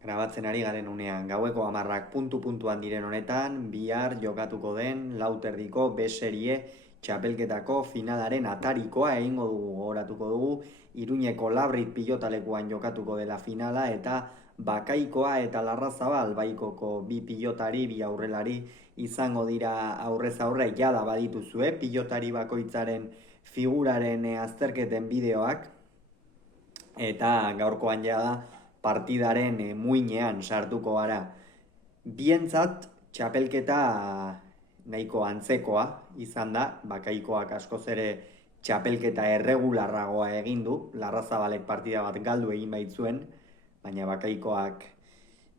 Grabatzen ari garen unean, gaueko 10 puntu-puntuan diren honetan, bihar jokatuko den lauterdiko B-serie txapelketako finalaren atarikoa egingo dugu, gogoratuko dugu, Iruñeko Labrit pilotalekuan jokatuko dela finala eta Bakaikoa eta Larrazabal baikoko bi pilotari, bi aurrelari izango dira aurrez aurre, jada badituzue, pilotari bakoitzaren figuraren azterketen bideoak, eta gaurkoan jada partidaren muinean sartuko gara. Bientzat txapelketa nahiko antzekoa izan da, Bakaikoak askoz ere txapelketa erregularragoa egin du, Larrazabalek partida bat galdu egin baitzuen, baina Bakaikoak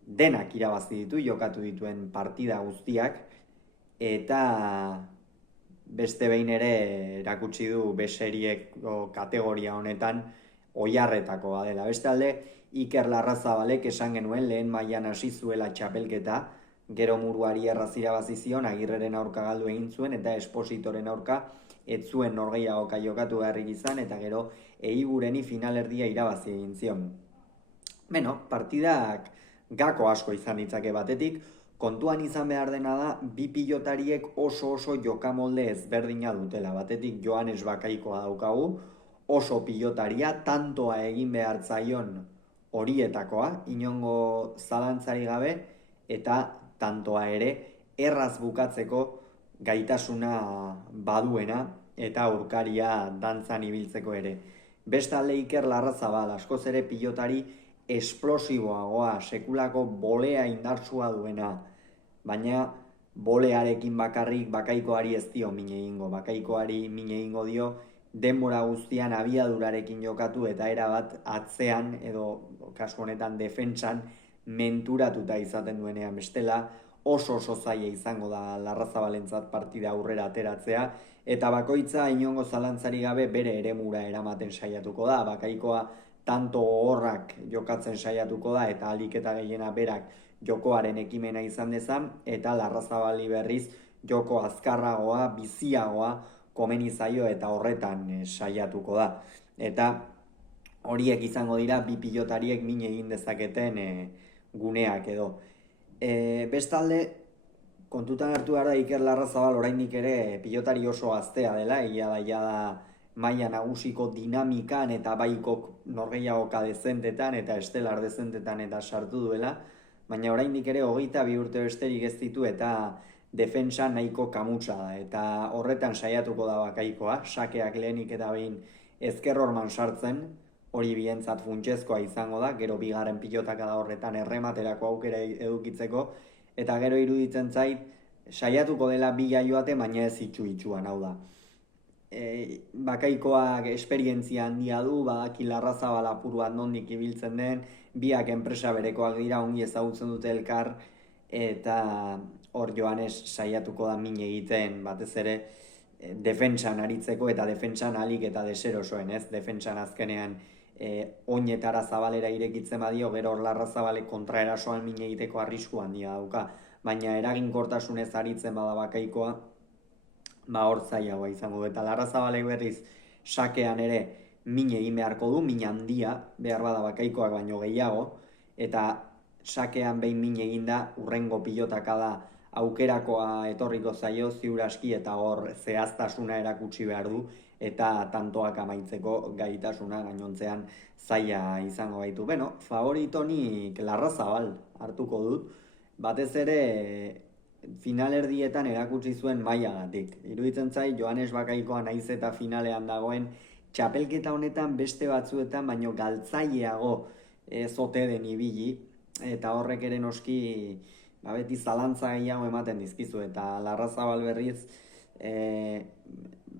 denak irabazi ditu, jokatu dituen partida guztiak, eta beste behin ere erakutsi du B-serieko kategoria honetan oiarretakoa dela. Bestalde, Iker Larrazabalek esan genuen lehen mailan hasi zuela txapelketa, gero Muruari erraz irabazi zion, Agirreren aurka galdu egin zuen eta Espositoren aurka ez zuen norgehiagoka jokatu beharrik izan eta gero Eigureni finalerdia irabazi egin zion. Beno, partidak gako asko izan ditzake batetik, kontuan izan behar dena da, bi pilotariek oso jokamolde ezberdina dutela. Batetik Joanes Bakaikoa daukagu, oso pilotaria, tantoa egin behar zaion horietakoa, inongo zalantzari gabe, eta tantoa ere erraz bukatzeko gaitasuna baduena eta aurkaria dantzan ibiltzeko ere. Bestalde Iker Larrazabal, askoz ere pilotari esplosiboagoa, sekulako bolea indartsua duena, baina bolearekin bakarrik Bakaikoari ez dio min egingo, Bakaikoari min egingo dio denbora guztian abiadurarekin jokatu eta erabat atzean edo kasu honetan defentsan menturatuta izaten duenean, bestela oso zaila izango da Larrazabalentzat partida aurrera ateratzea eta bakoitza inongo zalantzari gabe bere eremura eramaten saiatuko da. Bakaikoa tanto horrak jokatzen saiatuko da eta ahalik eta gehiena berak jokoaren ekimena izan dezan, eta Larrazabali berriz joko azkarragoa, biziagoa komeni zaio eta horretan saiatuko da. Eta horiek izango dira bi pilotariek min egin dezaketen guneak edo. Bestalde, kontutan hartu behar da Iker Larrazabal oraindik ere pilotari oso gaztea dela, egia da maila nagusiko dinamikan eta baikok norgehiagoka dezentetan eta estelar dezentetan eta sartu duela, baina oraindik ere 22 urte besterik ez ditu eta defentsa nahiko kamutsa da, eta horretan saiatuko da Bakaikoa, sakeak lehenik eta behin ezker horman sartzen, hori bientzat funtsezkoa izango da, gero bigarren pilotaka da horretan errematerako aukera edukitzeko, eta gero iruditzen zait, saiatuko dela bila joate, baina ez itxuan, hau da. Bakaikoak esperientzia handia du, badaki Larrazabal apur bat nondik ibiltzen den, biak enpresa berekoak dira, ongi ezagutzen dute elkar, eta hor Joanes saiatuko da min egiten batez ere defentsan aritzeko eta defentsan alik eta deserosoen, ez? Defentsan azkenean oinetara zabalera irekitzen badio, gero hor Larrazabalek kontraerasoan min egiteko arrisku handia dauka, baina eraginkortasunez aritzen bada Bakaikoa, hor zailagoa izango, eta Larrazabalek berriz sakean ere min egin beharko du, min handia, behar bada Bakaikoak baino gehiago, eta sakean behin min eginda urrengo pilotaka da aukerakoa etorriko zaio ziur aski eta hor zehaztasuna erakutsi behar du eta tantoak amaitzeko gaitasuna gainontzean zaila izango baitu. Beno, favoritonik Larrazabal hartuko dut, batez ere finalerdietan erakutsi zuen mailagatik. Iruditzen zait Joanes Bakaikoa naiz eta finalean dagoen txapelketa honetan beste batzuetan baino galtzaileago zote den ibili, eta horrek ere noski beti zalantza gehiago ematen dizkizu, eta Larrazabal berriz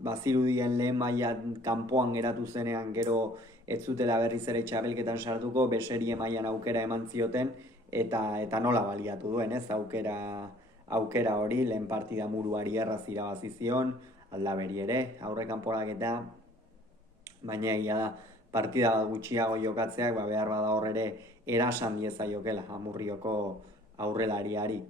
bazirudien lehen mailan kanpoan geratu zenean gero ez zutela berriz ere txapelketan sartuko, B-serie mailan aukera eman zioten eta nola baliatu duen, ez? Aukera hori lehen partida Muruari erraz irabazi zion, Aldaberi ere, aurre kanporaketa, baina egia da partida gutxiago jokatzeak behar bada hor ere erasan diezaiokela Amurrioko aurrelariari.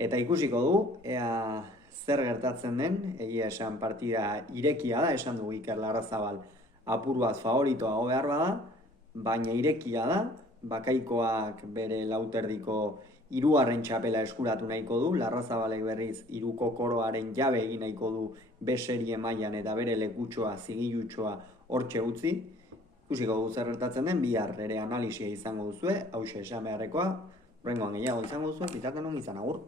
Eta ikusiko du, ea zer gertatzen den, egia esan partida irekia da, esan dugu Iker Larrazabal apur bat favoritoa behar bada, baina irekia da, Bakaikoak bere lauterdiko hirugarren txapela eskuratu nahiko du, Larrazabalek berriz hiruko koroaren jabe egin nahiko du B serie mailan eta bere lekutxoa, zigilutxoa hortxe utzi. Ikusiko dugu zer gertatzen den, bihar ere analisia izango duzue, hauxe esan beharrekoa, horrengoan gehiago izango duzue, bitartean on izan, agur.